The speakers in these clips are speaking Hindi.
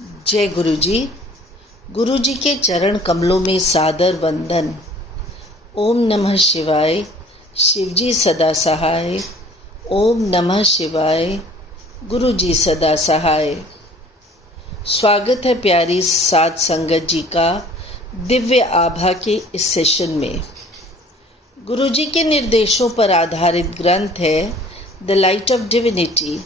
जय गुरु जी के चरण कमलों में सादर वंदन। ओम नमः शिवाय, शिवजी सदा सहाय। ओम नमः शिवाय, गुरु जी सदा सहाय। स्वागत है प्यारी साध संगत जी का दिव्य आभा के इस सेशन में। गुरु जी के निर्देशों पर आधारित ग्रंथ है द लाइट ऑफ डिविनिटी।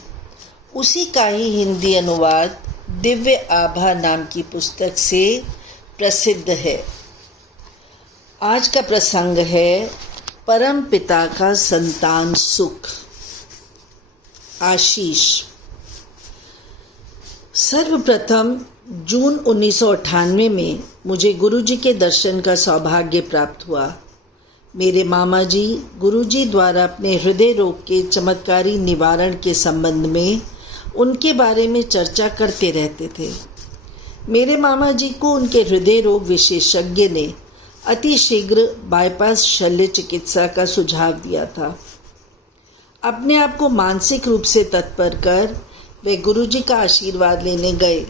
उसी का ही हिंदी अनुवाद दिव्य आभा नाम की पुस्तक से प्रसिद्ध है। आज का प्रसंग है परम पिता का संतान सुख। आशीष। सर्वप्रथम जून 1998 में मुझे गुरु जी के दर्शन का सौभाग्य प्राप्त हुआ। मेरे मामा जी गुरु जी द्वारा अपने हृदय रोग के चमत्कारी निवारण के संबंध में उनके बारे में चर्चा करते रहते थे। मेरे मामा जी को उनके हृदय रोग विशेषज्ञ ने अति शीघ्र बाईपास शल्य चिकित्सा का सुझाव दिया था। अपने आप को मानसिक रूप से तत्पर कर वे गुरुजी का आशीर्वाद लेने गए।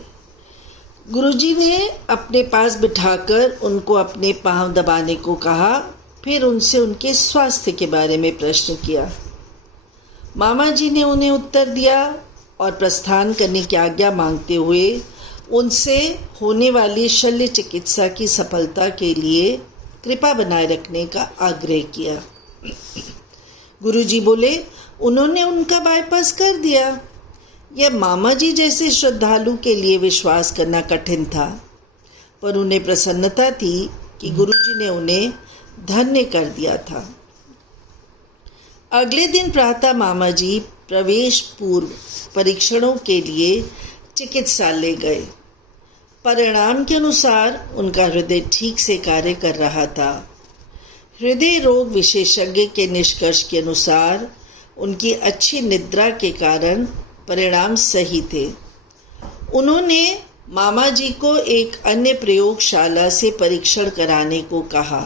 गुरुजी ने अपने पास बिठाकर उनको अपने पांव दबाने को कहा, फिर उनसे उनके स्वास्थ्य के बारे में प्रश्न किया। मामा जी ने उन्हें उत्तर दिया और प्रस्थान करने की आज्ञा मांगते हुए उनसे होने वाली शल्य चिकित्सा की सफलता के लिए कृपा बनाए रखने का आग्रह किया। गुरुजी बोले, उन्होंने उनका बाईपास कर दिया। यह मामा जी जैसे श्रद्धालु के लिए विश्वास करना कठिन था, पर उन्हें प्रसन्नता थी कि गुरुजी ने उन्हें धन्य कर दिया था। अगले दिन प्रातः मामा जी प्रवेश पूर्व परीक्षणों के लिए चिकित्सालय गए। परिणाम के अनुसार उनका हृदय ठीक से कार्य कर रहा था। हृदय रोग विशेषज्ञ के निष्कर्ष के अनुसार उनकी अच्छी निद्रा के कारण परिणाम सही थे। उन्होंने मामा जी को एक अन्य प्रयोगशाला से परीक्षण कराने को कहा।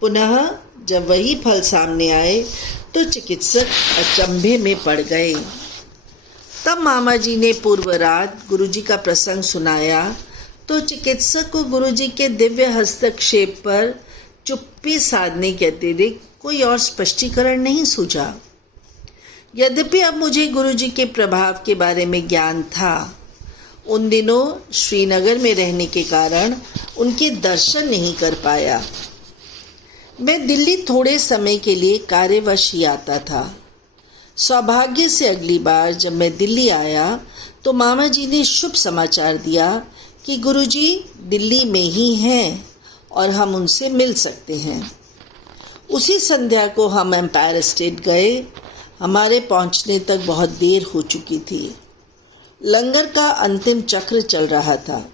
पुनः जब वही फल सामने आए तो चिकित्सक अचंभे में पड़ गए। तब मामा जी ने पूर्व रात गुरुजी का प्रसंग सुनाया तो चिकित्सक को गुरुजी के दिव्य हस्तक्षेप पर चुप्पी साधने के अतिरिक्त कोई और स्पष्टीकरण नहीं सूझा। यद्यपि अब मुझे गुरुजी के प्रभाव के बारे में ज्ञान था, उन दिनों श्रीनगर में रहने के कारण उनके दर्शन नहीं कर पाया। मैं दिल्ली थोड़े समय के लिए कार्यवश ही आता था। सौभाग्य से अगली बार जब मैं दिल्ली आया तो मामा जी ने शुभ समाचार दिया कि गुरुजी दिल्ली में ही हैं और हम उनसे मिल सकते हैं। उसी संध्या को हम एम्पायर स्टेट गए। हमारे पहुंचने तक बहुत देर हो चुकी थी। लंगर का अंतिम चक्र चल रहा था।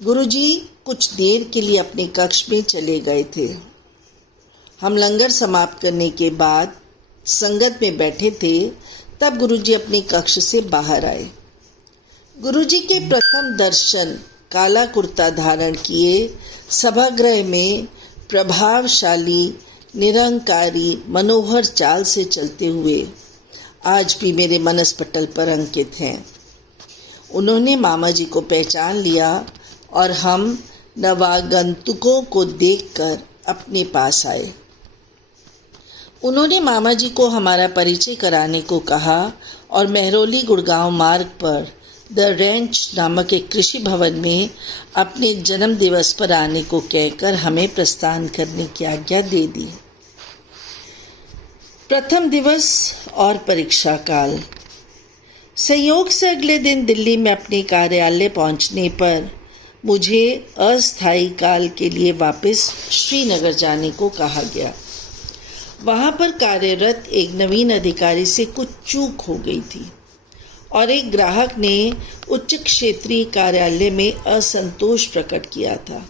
गुरुजी कुछ देर के लिए अपने कक्ष में चले गए थे। हम लंगर समाप्त करने के बाद संगत में बैठे थे, तब गुरुजी अपने कक्ष से बाहर आए। गुरुजी के प्रथम दर्शन काला कुर्ता धारण किए सभागृह में प्रभावशाली निरंकारी मनोहर चाल से चलते हुए आज भी मेरे मनस्पटल पर अंकित हैं। उन्होंने मामा जी को पहचान लिया और हम नवागंतुकों को देखकर अपने पास आए। उन्होंने मामा जी को हमारा परिचय कराने को कहा और मेहरौली गुड़गांव मार्ग पर द रेंच नामक एक कृषि भवन में अपने जन्म दिवस पर आने को कहकर हमें प्रस्थान करने की आज्ञा दे दी। प्रथम दिवस और परीक्षा काल। संयोग से अगले दिन दिल्ली में अपने कार्यालय पहुंचने पर मुझे अस्थायी काल के लिए वापस श्रीनगर जाने को कहा गया। वहाँ पर कार्यरत एक नवीन अधिकारी से कुछ चूक हो गई थी और एक ग्राहक ने उच्च क्षेत्रीय कार्यालय में असंतोष प्रकट किया था।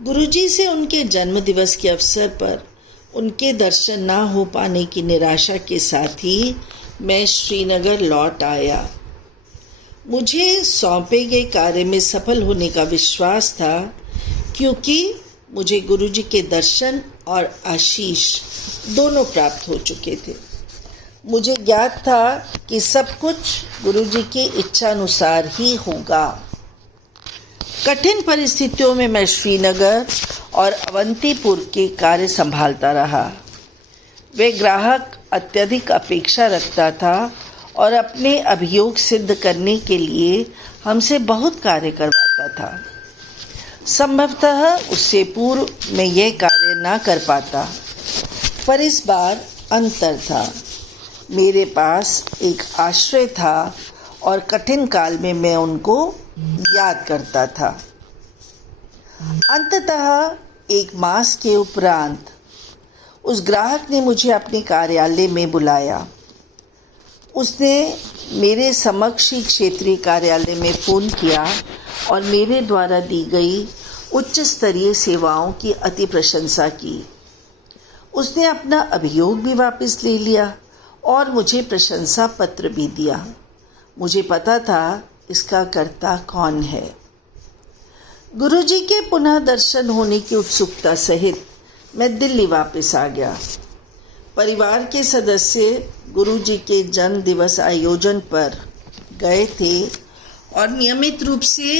गुरुजी से उनके जन्मदिवस के अवसर पर उनके दर्शन ना हो पाने की निराशा के साथ ही मैं श्रीनगर लौट आया। मुझे सौंपे गए कार्य में सफल होने का विश्वास था, क्योंकि मुझे गुरुजी के दर्शन और आशीष दोनों प्राप्त हो चुके थे। मुझे ज्ञात था कि सब कुछ गुरुजी की इच्छा अनुसार ही होगा। कठिन परिस्थितियों में मैं श्रीनगर और अवंतीपुर के कार्य संभालता रहा। वे ग्राहक अत्यधिक अपेक्षा रखता था और अपने अभियोग सिद्ध करने के लिए हमसे बहुत कार्य करवाता था। संभवतः उससे पूर्व मैं यह कार्य न कर पाता, पर इस बार अंतर था। मेरे पास एक आश्रय था और कठिन काल में मैं उनको याद करता था। अंततः एक मास के उपरांत उस ग्राहक ने मुझे अपने कार्यालय में बुलाया। उसने मेरे समक्ष ही क्षेत्रीय कार्यालय में फ़ोन किया और मेरे द्वारा दी गई उच्च स्तरीय सेवाओं की अति प्रशंसा की। उसने अपना अभियोग भी वापस ले लिया और मुझे प्रशंसा पत्र भी दिया। मुझे पता था इसका कर्ता कौन है। गुरुजी के पुनः दर्शन होने की उत्सुकता सहित मैं दिल्ली वापस आ गया। परिवार के सदस्य गुरुजी के जन्म दिवस आयोजन पर गए थे और नियमित रूप से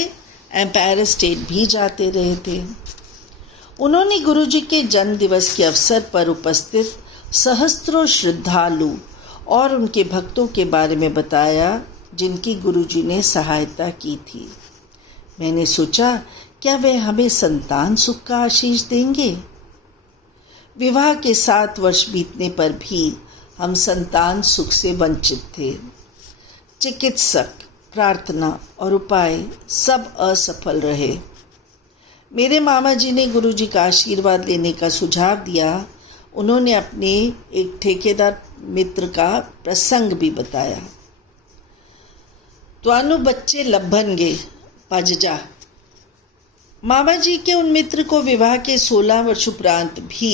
एम्पायर स्टेट भी जाते रहे थे। उन्होंने गुरुजी के जन्म दिवस के अवसर पर उपस्थित सहस्त्रों श्रद्धालु और उनके भक्तों के बारे में बताया जिनकी गुरुजी ने सहायता की थी। मैंने सोचा, क्या वे हमें संतान सुख का आशीष देंगे? विवाह के 7 वर्ष बीतने पर भी हम संतान सुख से वंचित थे। चिकित्सक, प्रार्थना और उपाय सब असफल रहे। मेरे मामा जी ने गुरुजी का आशीर्वाद लेने का सुझाव दिया। उन्होंने अपने एक ठेकेदार मित्र का प्रसंग भी बताया। त्वानु बच्चे लभनगे पजजा। मामा जी के उन मित्र को विवाह के 16 वर्ष उपरांत भी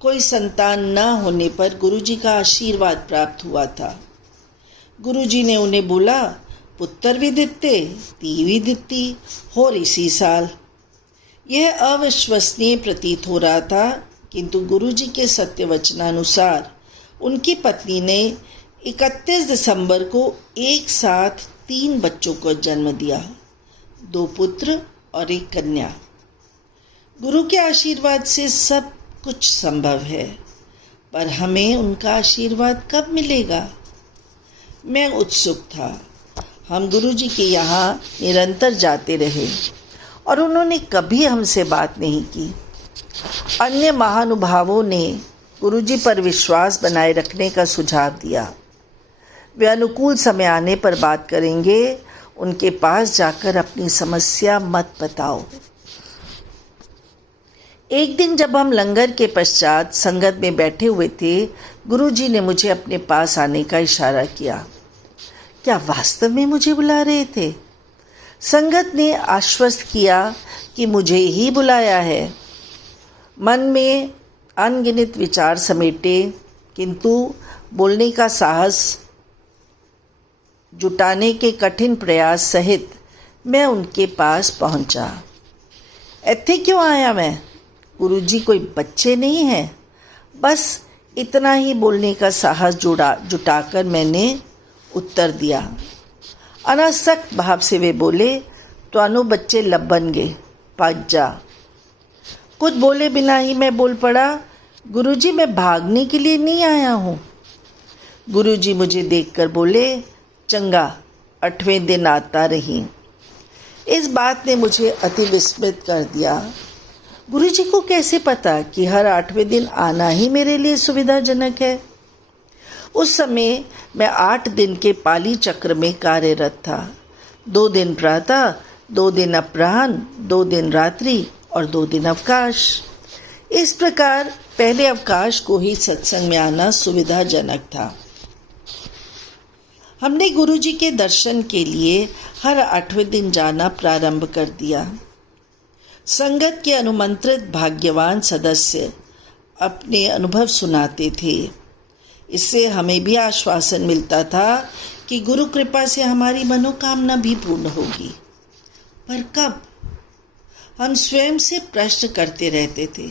कोई संतान न होने पर गुरुजी का आशीर्वाद प्राप्त हुआ था। गुरुजी ने उन्हें बोला, पुत्र भी दित्ते ती भी दित्ती हो इसी साल। यह अविश्वसनीय प्रतीत हो रहा था, किंतु गुरुजी के सत्य वचनानुसार उनकी पत्नी ने 31 दिसंबर को एक साथ 3 बच्चों को जन्म दिया, 2 पुत्र और 1 कन्या। गुरु के आशीर्वाद से सब कुछ संभव है, पर हमें उनका आशीर्वाद कब मिलेगा? मैं उत्सुक था। हम गुरुजी के यहाँ निरंतर जाते रहे और उन्होंने कभी हमसे बात नहीं की। अन्य महानुभावों ने गुरुजी पर विश्वास बनाए रखने का सुझाव दिया। वे अनुकूल समय आने पर बात करेंगे। उनके पास जाकर अपनी समस्या मत बताओ। एक दिन जब हम लंगर के पश्चात संगत में बैठे हुए थे, गुरुजी ने मुझे अपने पास आने का इशारा किया। क्या वास्तव में मुझे बुला रहे थे? संगत ने आश्वस्त किया कि मुझे ही बुलाया है। मन में अनगिनत विचार समेटे, किंतु बोलने का साहस जुटाने के कठिन प्रयास सहित मैं उनके पास पहुंचा। ऐथे क्यों आया मैं? गुरुजी कोई बच्चे नहीं हैं। बस इतना ही बोलने का साहस जुटाकर मैंने उत्तर दिया। अनासक्त भाव से वे बोले, त्वानु बच्चे लब्बनगे पाज्जा। कुछ बोले बिना ही मैं बोल पड़ा, गुरुजी मैं भागने के लिए नहीं आया हूँ। गुरुजी मुझे देखकर बोले, चंगा 8वें दिन आता रही। इस बात ने मुझे अति विस्मित कर दिया। गुरुजी को कैसे पता कि हर 8वें दिन आना ही मेरे लिए सुविधाजनक है? उस समय मैं 8 दिन के पाली चक्र में कार्यरत था। 2 दिन प्रातः, 2 दिन अपराह्न, 2 दिन रात्रि और 2 दिन अवकाश। इस प्रकार पहले अवकाश को ही सत्संग में आना सुविधाजनक था। हमने गुरुजी के दर्शन के लिए हर 8वें दिन जाना प्रारंभ कर दिया। संगत के अनुमंत्रित भाग्यवान सदस्य अपने अनुभव सुनाते थे। इससे हमें भी आश्वासन मिलता था कि गुरु कृपा से हमारी मनोकामना भी पूर्ण होगी। पर कब? हम स्वयं से प्रश्न करते रहते थे।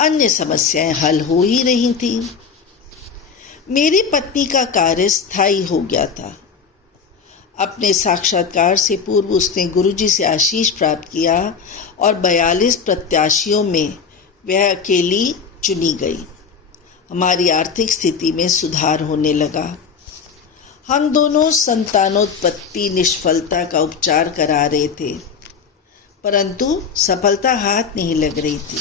अन्य समस्याएं हल हो ही रही थी। मेरी पत्नी का कार्य स्थायी हो गया था। अपने साक्षात्कार से पूर्व उसने गुरुजी से आशीष प्राप्त किया और 42 प्रत्याशियों में वह अकेली चुनी गई। हमारी आर्थिक स्थिति में सुधार होने लगा। हम दोनों संतानोत्पत्ति निष्फलता का उपचार करा रहे थे, परंतु सफलता हाथ नहीं लग रही थी।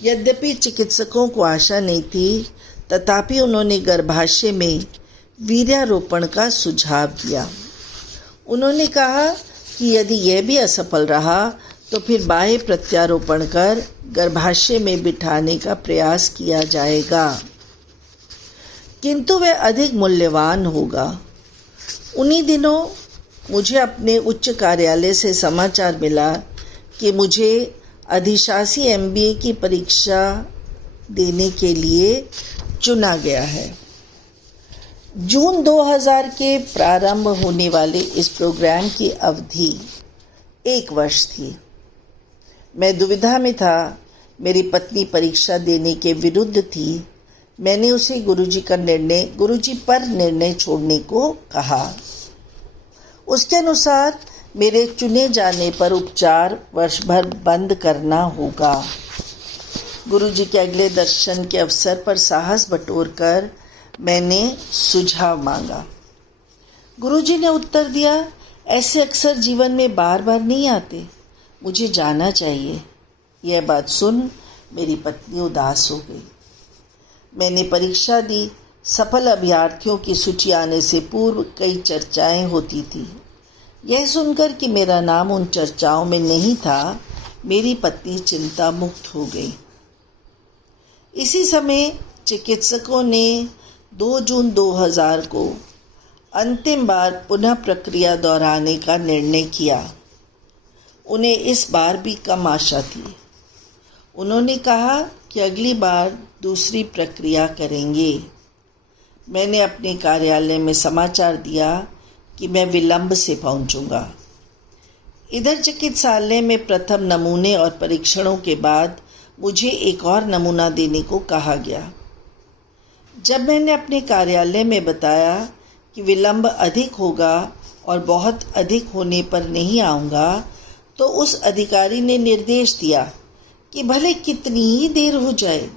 यद्यपि चिकित्सकों को आशा नहीं थी, तथापि उन्होंने गर्भाशय में वीर्यारोपण का सुझाव दिया। उन्होंने कहा कि यदि यह भी असफल रहा तो फिर बाह्य प्रत्यारोपण कर गर्भाशय में बिठाने का प्रयास किया जाएगा, किंतु वह अधिक मूल्यवान होगा। उन्हीं दिनों मुझे अपने उच्च कार्यालय से समाचार मिला कि मुझे अधिशासी MBA की परीक्षा देने के लिए चुना गया है। जून 2000 के प्रारंभ होने वाले इस प्रोग्राम की अवधि 1 वर्ष थी। मैं दुविधा में था। मेरी पत्नी परीक्षा देने के विरुद्ध थी। मैंने उसे गुरुजी पर निर्णय छोड़ने को कहा। उसके अनुसार मेरे चुने जाने पर उपचार वर्ष भर बंद करना होगा। गुरुजी के अगले दर्शन के अवसर पर साहस बटोरकर मैंने सुझाव मांगा। गुरुजी ने उत्तर दिया, ऐसे अक्सर जीवन में बार बार नहीं आते, मुझे जाना चाहिए। यह बात सुन मेरी पत्नी उदास हो गई। मैंने परीक्षा दी। सफल अभ्यर्थियों की सूची आने से पूर्व कई चर्चाएं होती थी। यह सुनकर कि मेरा नाम उन चर्चाओं में नहीं था, मेरी पत्नी चिंता मुक्त हो गई। इसी समय चिकित्सकों ने 2 जून 2000 को अंतिम बार पुनः प्रक्रिया दोहराने का निर्णय किया। उन्हें इस बार भी कम आशा थी। उन्होंने कहा कि अगली बार दूसरी प्रक्रिया करेंगे। मैंने अपने कार्यालय में समाचार दिया कि मैं विलंब से पहुंचूंगा। इधर चिकित्सालय में प्रथम नमूने और परीक्षणों के बाद मुझे एक और नमूना देने को कहा गया। जब मैंने अपने कार्यालय में बताया कि विलंब अधिक होगा और बहुत अधिक होने पर नहीं आऊँगा, तो उस अधिकारी ने निर्देश दिया कि भले कितनी ही देर हो जाए,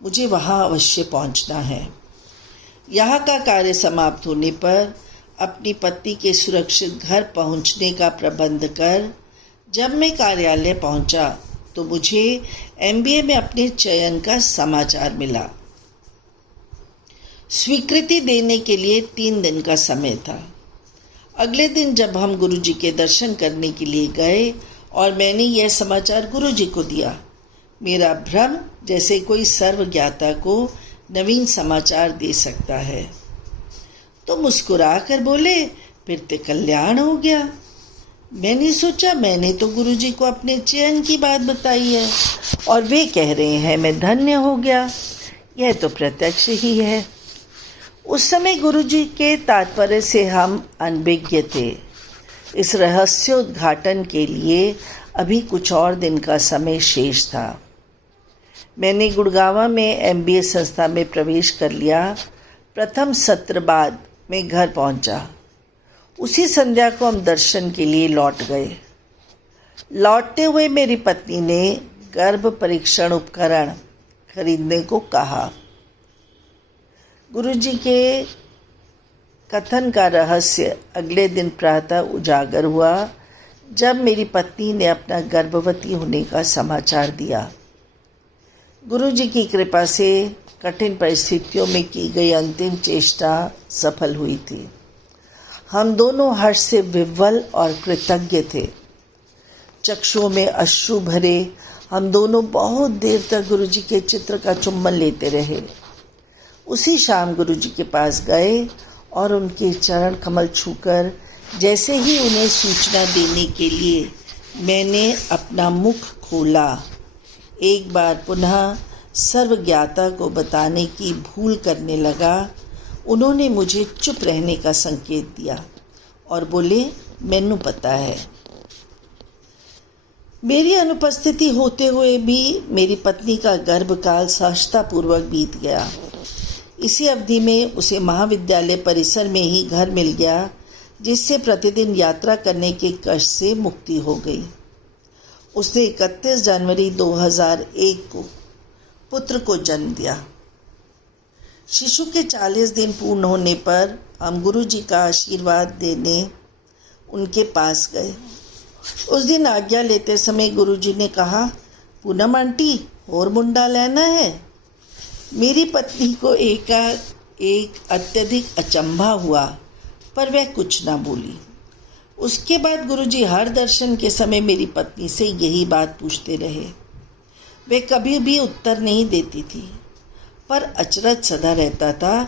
मुझे वहाँ अवश्य पहुँचना है। यहाँ का कार्य समाप्त होने पर अपनी पत्नी के सुरक्षित घर पहुँचने का प्रबंध कर जब मैं कार्यालय पहुँचा तो मुझे MBA में अपने चयन का समाचार मिला। स्वीकृति देने के लिए 3 दिन का समय था। अगले दिन जब हम गुरुजी के दर्शन करने के लिए गए और मैंने यह समाचार गुरुजी को दिया, मेरा भ्रम जैसे कोई सर्वज्ञाता को नवीन समाचार दे सकता है, तो मुस्कुरा कर बोले, फिर तो कल्याण हो गया। मैंने सोचा, मैंने तो गुरुजी को अपने चयन की बात बताई है और वे कह रहे हैं मैं धन्य हो गया। यह तो प्रत्यक्ष ही है। उस समय गुरुजी के तात्पर्य से हम अनभिज्ञ थे। इस रहस्योद्घाटन के लिए अभी कुछ और दिन का समय शेष था। मैंने गुड़गांव में MBA संस्था में प्रवेश कर लिया। प्रथम सत्र बाद मैं घर पहुंचा। उसी संध्या को हम दर्शन के लिए लौट गए। लौटते हुए मेरी पत्नी ने गर्भ परीक्षण उपकरण खरीदने को कहा। गुरुजी के कथन का रहस्य अगले दिन प्रातः उजागर हुआ जब मेरी पत्नी ने अपना गर्भवती होने का समाचार दिया। गुरुजी की कृपा से कठिन परिस्थितियों में की गई अंतिम चेष्टा सफल हुई थी। हम दोनों हर्ष से विह्वल और कृतज्ञ थे। चक्षुओं में अश्रु भरे हम दोनों बहुत देर तक गुरुजी के चित्र का चुम्बन लेते रहे। उसी शाम गुरुजी के पास गए और उनके चरण कमल छूकर जैसे ही उन्हें सूचना देने के लिए मैंने अपना मुख खोला, एक बार पुनः सर्वज्ञाता को बताने की भूल करने लगा। उन्होंने मुझे चुप रहने का संकेत दिया और बोले, मैनू पता है। मेरी अनुपस्थिति होते हुए भी मेरी पत्नी का गर्भकाल सहजतापूर्वक बीत गया। इसी अवधि में उसे महाविद्यालय परिसर में ही घर मिल गया, जिससे प्रतिदिन यात्रा करने के कष्ट से मुक्ति हो गई। उसने 31 जनवरी 2001 को पुत्र को जन्म दिया। शिशु के 40 दिन पूर्ण होने पर हम गुरु जी का आशीर्वाद देने उनके पास गए। उस दिन आज्ञा लेते समय गुरु जी ने कहा, पूनम आंटी और मुंडा लेना है। मेरी पत्नी को एक अत्यधिक अचंभा हुआ, पर वह कुछ ना बोली। उसके बाद गुरुजी हर दर्शन के समय मेरी पत्नी से यही बात पूछते रहे। वे कभी भी उत्तर नहीं देती थी, पर अचरज सदा रहता था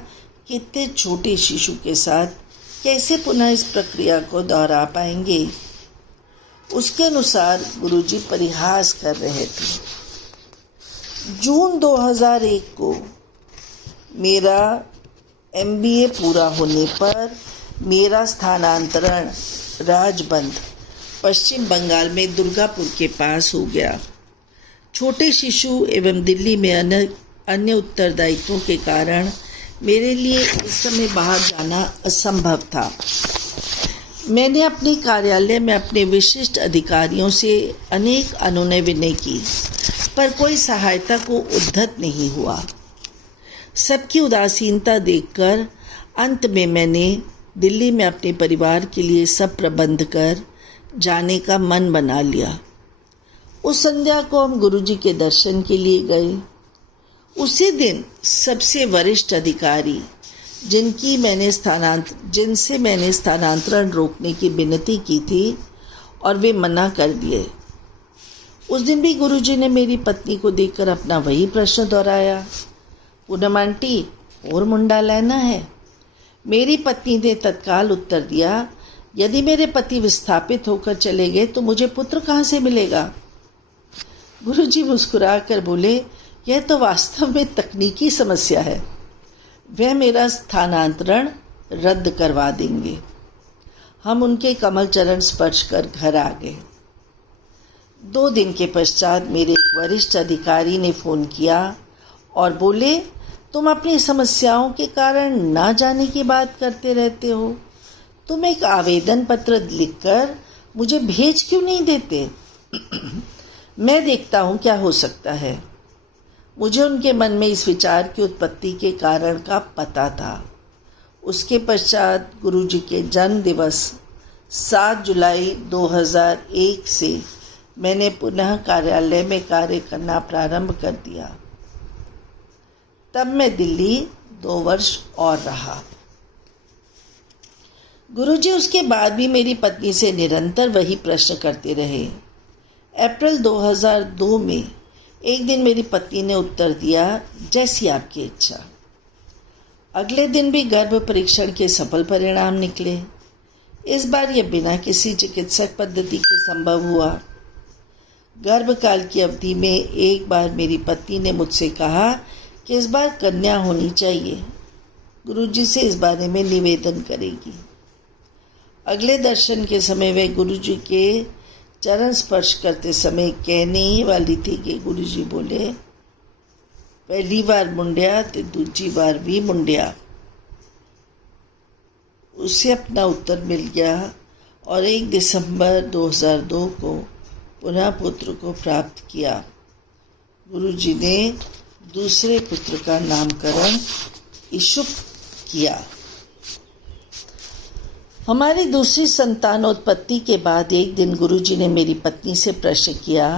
कि इतने छोटे शिशु के साथ कैसे पुनः इस प्रक्रिया को दोहरा पाएंगे। उसके अनुसार गुरुजी परिहास कर रहे थे। जून 2001 को मेरा MBA पूरा होने पर मेरा स्थानांतरण राजबंद पश्चिम बंगाल में दुर्गापुर के पास हो गया। छोटे शिशु एवं दिल्ली में अन्य उत्तरदायित्वों के कारण मेरे लिए इस समय बाहर जाना असंभव था। मैंने अपने कार्यालय में अपने विशिष्ट अधिकारियों से अनेक अनुनय विनय की, पर कोई सहायता को उद्धत नहीं हुआ। सबकी उदासीनता देखकर अंत में मैंने दिल्ली में अपने परिवार के लिए सब प्रबंध कर जाने का मन बना लिया। उस संध्या को हम गुरुजी के दर्शन के लिए गए। उसी दिन सबसे वरिष्ठ अधिकारी जिनसे मैंने स्थानांतरण रोकने की विनती की थी और वे मना कर दिए। उस दिन भी गुरुजी ने मेरी पत्नी को देखकर अपना वही प्रश्न दोहराया, पूनम आंटी और मुंडा लेना है। मेरी पत्नी ने तत्काल उत्तर दिया, यदि मेरे पति विस्थापित होकर चले गए तो मुझे पुत्र कहाँ से मिलेगा। गुरुजी मुस्कुरा कर बोले, यह तो वास्तव में तकनीकी समस्या है, वह मेरा स्थानांतरण रद्द करवा देंगे। हम उनके कमल चरण स्पर्श कर घर आ गए। 2 दिन के पश्चात मेरे एक वरिष्ठ अधिकारी ने फ़ोन किया और बोले, तुम अपनी समस्याओं के कारण ना जाने की बात करते रहते हो, तुम एक आवेदन पत्र लिखकर मुझे भेज क्यों नहीं देते। मैं देखता हूँ क्या हो सकता है। मुझे उनके मन में इस विचार की उत्पत्ति के कारण का पता था। उसके पश्चात गुरुजी के जन्म दिवस 7 जुलाई 2001 से मैंने पुनः कार्यालय में कार्य करना प्रारंभ कर दिया। तब मैं दिल्ली 2 वर्ष और रहा। गुरुजी उसके बाद भी मेरी पत्नी से निरंतर वही प्रश्न करते रहे। अप्रैल 2002 में एक दिन मेरी पत्नी ने उत्तर दिया, जैसी आपकी इच्छा। अगले दिन भी गर्भ परीक्षण के सफल परिणाम निकले। इस बार यह बिना किसी चिकित्सक पद्धति के संभव हुआ। गर्भकाल की अवधि में एक बार मेरी पत्नी ने मुझसे कहा कि इस बार कन्या होनी चाहिए, गुरुजी से इस बारे में निवेदन करेगी। अगले दर्शन के समय वे गुरुजी के चरण स्पर्श करते समय कहने ही वाली थी कि गुरुजी बोले, पहली बार मुंडिया तो दूसरी बार भी मुंडिया। उसे अपना उत्तर मिल गया और 1 दिसंबर 2002 को पुनः पुत्र को प्राप्त किया। गुरुजी ने दूसरे पुत्र का नामकरण इशुक किया। हमारी दूसरी संतानोत्पत्ति के बाद एक दिन गुरुजी ने मेरी पत्नी से प्रश्न किया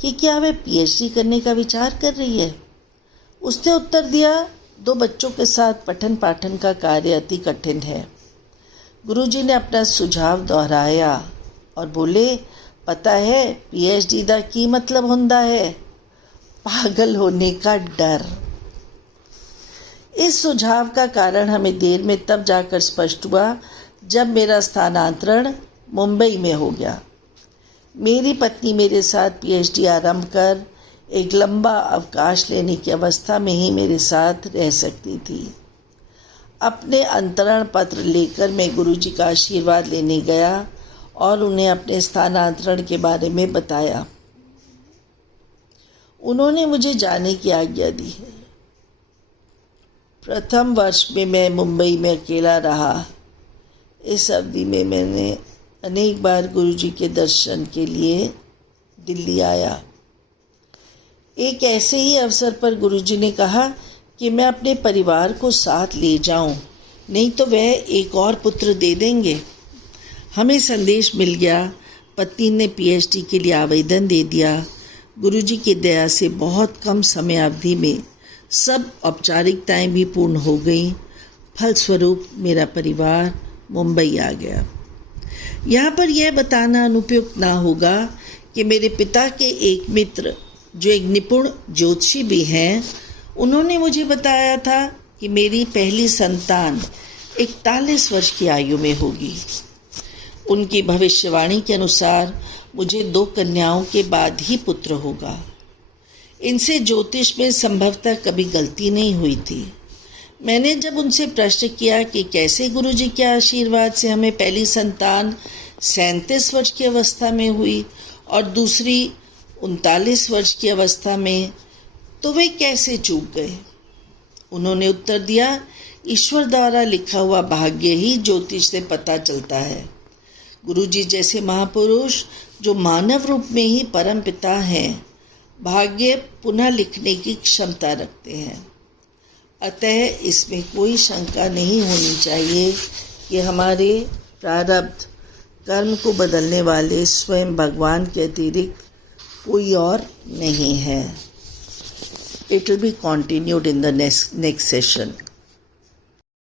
कि क्या वह PhD करने का विचार कर रही है। उसने उत्तर दिया, 2 बच्चों के साथ पठन पाठन का कार्य अति कठिन है। गुरुजी ने अपना सुझाव दोहराया और बोले, पता है PhD का की मतलब होता है पागल होने का डर। इस सुझाव का कारण हमें देर में तब जाकर स्पष्ट हुआ जब मेरा स्थानांतरण मुंबई में हो गया। मेरी पत्नी मेरे साथ PhD आरंभ कर एक लंबा अवकाश लेने की अवस्था में ही मेरे साथ रह सकती थी। अपने अंतरण पत्र लेकर मैं गुरुजी का आशीर्वाद लेने गया और उन्हें अपने स्थानांतरण के बारे में बताया। उन्होंने मुझे जाने की आज्ञा दी है। प्रथम वर्ष में मैं मुंबई में अकेला रहा। इस अवधि में मैंने अनेक बार गुरुजी के दर्शन के लिए दिल्ली आया। एक ऐसे ही अवसर पर गुरुजी ने कहा कि मैं अपने परिवार को साथ ले जाऊं, नहीं तो वह एक और पुत्र दे देंगे। हमें संदेश मिल गया। पत्नी ने पीएचडी के लिए आवेदन दे दिया। गुरुजी की दया से बहुत कम समय अवधि में सब औपचारिकताएं भी पूर्ण हो गईं। फलस्वरूप मेरा परिवार मुंबई आ गया। यहाँ पर यह बताना अनुपयुक्त ना होगा कि मेरे पिता के एक मित्र जो एक निपुण ज्योतिषी भी हैं, उन्होंने मुझे बताया था कि मेरी पहली संतान 41 वर्ष की आयु में होगी। उनकी भविष्यवाणी के अनुसार मुझे 2 कन्याओं के बाद ही पुत्र होगा। इनसे ज्योतिष में संभवतः कभी गलती नहीं हुई थी। मैंने जब उनसे प्रश्न किया कि कैसे गुरुजी के आशीर्वाद से हमें पहली संतान 37 वर्ष की अवस्था में हुई और दूसरी 39 वर्ष की अवस्था में, तो वे कैसे चूक गए। उन्होंने उत्तर दिया, ईश्वर द्वारा लिखा हुआ भाग्य ही ज्योतिष से पता चलता है। गुरुजी जैसे महापुरुष जो मानव रूप में ही परम पिता हैं, भाग्य पुनः लिखने की क्षमता रखते हैं। अतः इसमें कोई शंका नहीं होनी चाहिए कि हमारे प्रारब्ध कर्म को बदलने वाले स्वयं भगवान के अतिरिक्त कोई और नहीं है। It will be continued in the next session.